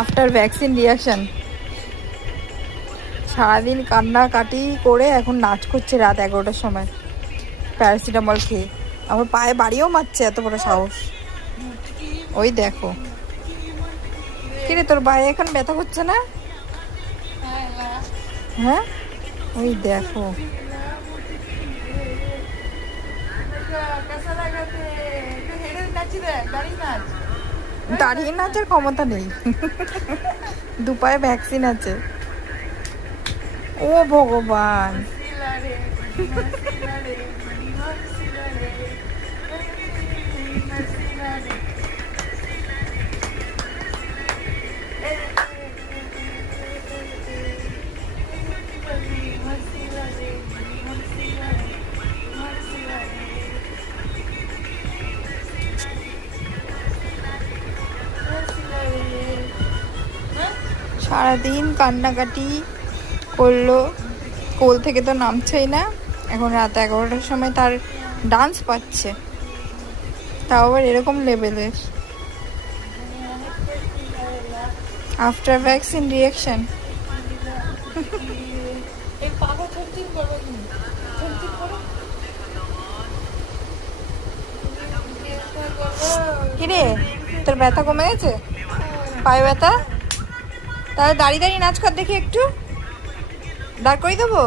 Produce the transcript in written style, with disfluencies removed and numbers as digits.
After vaccine reaction. সারাদিন কান্নাকাটি করে এখন নাচ করছে রাত 11টার সময় প্যারাসিটামল খেয়ে। আমার পায়ে বাড়িও মারছে, এত বড় সাহস। ওই দেখো, কিরে তোর পায়ে এখন ব্যথা করছে না? হ্যাঁ, ওই দেখো। দাঁড়িয়ে নাচের ক্ষমতা নেই, দুপায়ে ভ্যাকসিন আছে। ও ভগবান, সারাদিন কান্নাকাটি করলো, কোল থেকে তো নামছেই না। এখন রাত 11টার সময় তার ডান্স পাচ্ছে, তাও আবার এরকম লেভেলের। After vaccine reaction. কিরে তোর ব্যথা কমে গেছে, পায়ে ব্যথা? তাহলে দাঁড়িয়ে দাঁড়িয়ে নাচ কর দেখি, একটু দাঁড় করিয়ে দেবো।